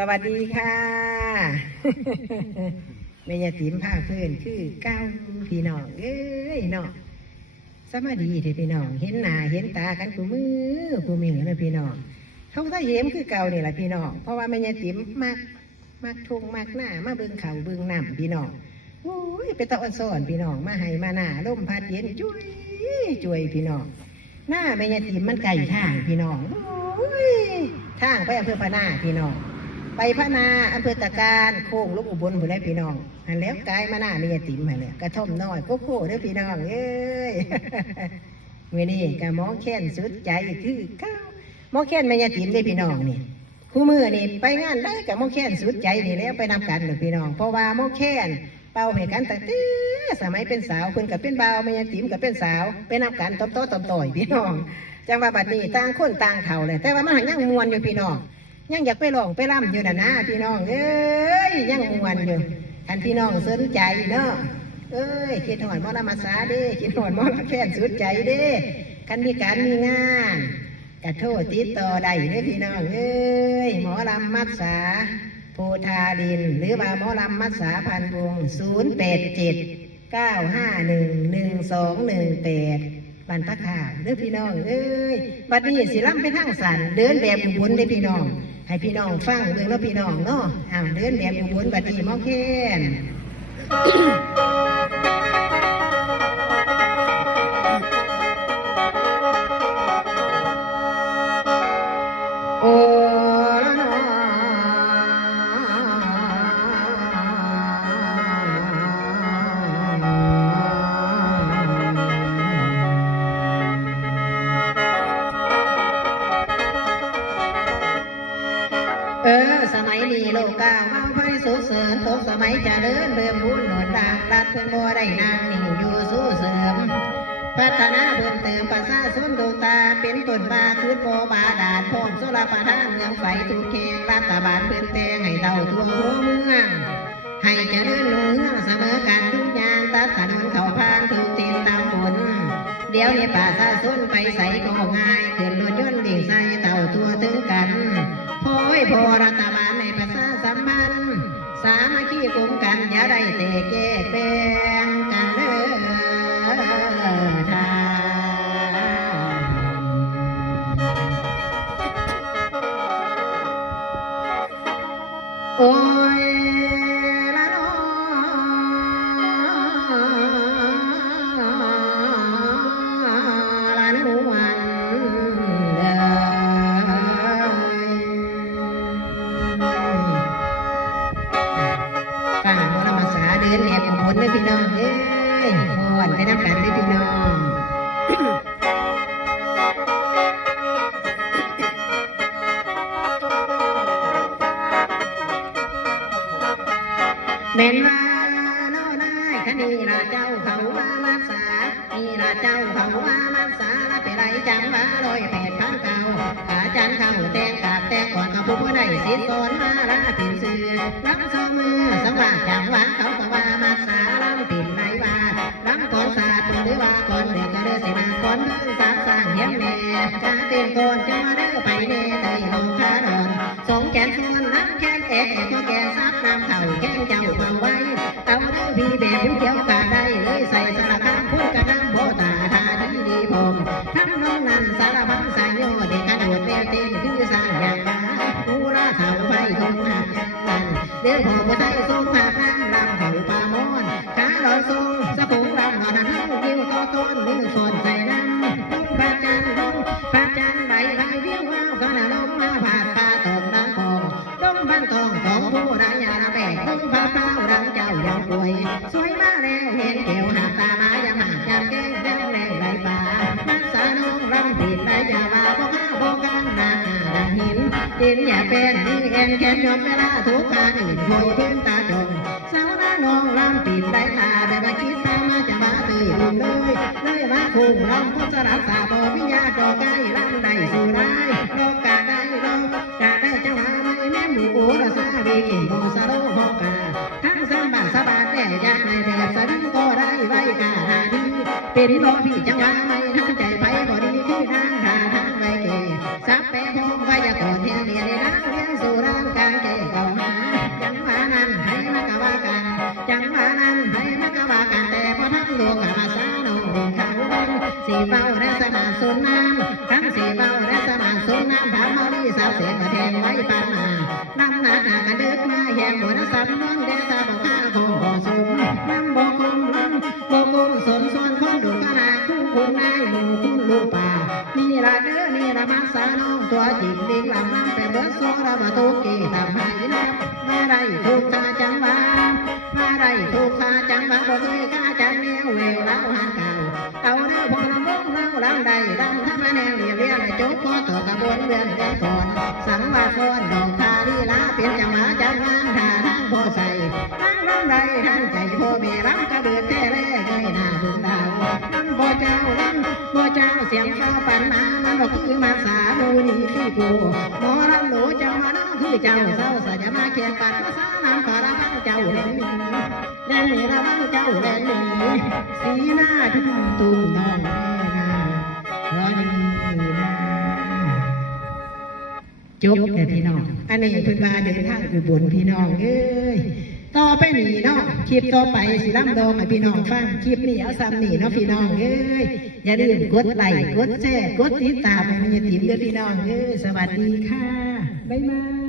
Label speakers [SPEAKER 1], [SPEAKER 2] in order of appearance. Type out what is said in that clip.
[SPEAKER 1] สวัสดีค่ะแม่ยติมผ้าเพื่อนคือเก้าพี่น้องเอ้ยเนาะสมาดีเถอะพี่น้อง เห็นหน้าเห็นตากันกูมือกูมือนะพี่น้องเขาก็เห็มคือเก่าเนี่ยแหละพี่น้องเพราะว่าแม่ยติมมักมักทงมักหน้ามาเบิ่งเขาเบิ่งน้ำพี่น้องโอ้ยไปตะอ่อนสอนพี่น้องมาให้มาหน้าลมพัดเย็นจุ้ยจุ้ยพี่น้องหน้าแม่ยติมมันไก่ทางพี่น้องโอ้ยทางไปอำเภอพะนาพี่น้อง ไปพะนาอำเภอตะการโค้งลูกอุบลผู้ได้พี่น้องอันแล้วกายมาหน้าม่ยาติ๋มมาเลยกระท่อมน้อยโกโก้เด้อพี่น้องเอ้ยมื่อนี้ก็มอแค้นสุดใจคือเก้ามอแค้นแม่ยาติ๋มได้พี่น้องนี่คู่มือนี่ไปงานได้กับมอแค้นสุดใจนี่แล้วไปนำกันเลยพี่น้อง เพราะว่ามอแค้นเป่าให้กันแตั้งแต่สมัยเป็นสาวเพิ่นกับเป็นบ่าวแม่ยาติ๋มกับเป็นสาวไปนำกันตบโต๊ะตบต่อยพี่น้องจังว่าบัดนี้ต่างคนต่างเท่าเลยแต่ว่ามันหันยังมวนอยู่พี่น้อง ยังอยากไปลองไปร่ำอยู่นะนะพี่น้องเอ้ยยังมวนอยู่ท่านพี่น้องสนใจเนาะเอ้ยคิดหอดหมอลำมาสาเด้คิดหอดหมอลแค้นสุดใจเด้กันมีการมีงานกระโทษติดต่อได้เด้พี่น้องเอ้ยหมอลำมัดสาโพธาดิน หรือว่าหมอลำมัดสาพันวงศูนย์แปดเจ็ดเก้าห้าหนึ่งหนึ่งสองหนึ่งแปด บันตะข่าวเด้อพี่น้องเอ้ยบัดนี้สิล่ำไปทางสันเดินแบบอุบลเด้อพี่น้อง ให้พี่น้องฟังเบิ่งแล้วพี่น้องเนาะอ้าวเดินแบบอุบลบัดนี้มอแค้น นี้โลกาเมาไปสุเสริญตกสมัยเจะเดินเบิ่มบุญหนุนดางรัดเพื่อนบ่ได้นางนิ่งอยู่สู้เสริม พัฒนาเพิ่มเติมประชาชนดวงตาเป็นต้นบาคือโบบาดาลพร้อมสุรประทานเมืองไฟทุกแข่งรัฐบาลเพิ่นแต่งให้เท่าทั่วหัวเมืองให้เจริญรุ่งเรืองเสมอกันทุกอย่างตัดถนนเขาพานทุกทิศตำบลเดี๋ยวนี้ประชาชนไปใส่ก็ง่ายขึ้น แต่แก่แปล เดินแหนบของผลเลยพี่น้องเอ้ยฟอนไปน้ำกันเลยพี่น้องแม่นว่าโน่นายคณีราเจ้าเขาว่ามาสานี่ราเจ้าเขาว่ามาสาละไปไรจังว่าลอยแปดพันเก่าอาจารย์เขาแตงกาบแตงก่อนกับผู้ผู้ใดสิสอนมา ฮียมแจะเต้นก่อนจะมาเรื่อไปเน่เตยหงคาดอนสองแขนชวนน้ำแขนเอ๋ก็แก่ซับ เจ้ายังป่วยสวยมาแล้วเห็นเกี่ยวหาตามายังหาจำแก้งแดงแรงไรป่ามักษาน้องรำผิดไรอย่าว่าพวกข้าพวกกันนาดังหินดินอย่าเป็นนี่เอ็นแขนยนเวลาทุกขาอื่นโผล่ขึ้นตาจงสาวนาน้องรำผิดไรตาแต่ว่าคิดตามาจะมาตื่นเลยเลยมาคุ้มรำพุทธรักษาบ่วิญญาจอใกล้รำได้สู่ได้ เป็นน้อพี่จังหวะไม่ทั้งใจไปบ่ดีที่ทางหาทางไปเกสับเป็นทงไวยากรณ์เทียนเดียร่างเลี้ยงสุรางการเกยกับมาจังหวะนั้นให้มากว่ากันจังหวะนั้นให้มากว่ากันแต่พอทั้งโลกมาสาวนองข้างบนสีเบาและสนาสุนน้ำทั้งสีเบาและสนาสุนน้ำถามมาลีสาวเสียงมาแทงไว้ปานมานำหนาหนากันดึกมาแยงหัวน้ำสำนวนเดชาบอกข้าโคุณนายอยู่คุณลูกป่านี่ละเด้อนี่ละมาสาน้องตัวจริงลิงลำน้ำไปเบิดโซละมาทุกกี่ทำให้น้ำมาไรทุกตาจังหวะมาไรทุกตาจังหวะบ่เคยข้าจังแนวเวลาหันเก่าเอาเด้อพอลำวงเราลำใดลำทำมาแนวเรียนเรียนจบพอต่อกระบวนเรือนแก่ก่อน ฟ้านามันก็คือมาสาโนนี่ที่กูหมอลำหนูเจ้ามานั่งคือเจ้าเศร้าสัญมาเคียงกันมาสานามขอระังเจ้าเล่นนี้เล่นนี้ระวังเจ้าเล่นนี้สีหน้าทุ่มตุ้มน้องแม่นาขอดีนะจบแต่พี่น้อง อันนี้เพิ่นว่าเดินทางไปบนพี่น้องเอ้ยต่อไปนี่เนาะ คลิปต่อไปสิล่ำดองให้พี่น้องฟังคลิปนี้เอาซ้ำนี่เนาะพี่น้องเอ้ยอย่าลืมกดไลค์กดแชร์กดติดตามให้มีติ๋มเด้อพี่น้องเอ้ยสวัสดีค่ะบ๊ายบาย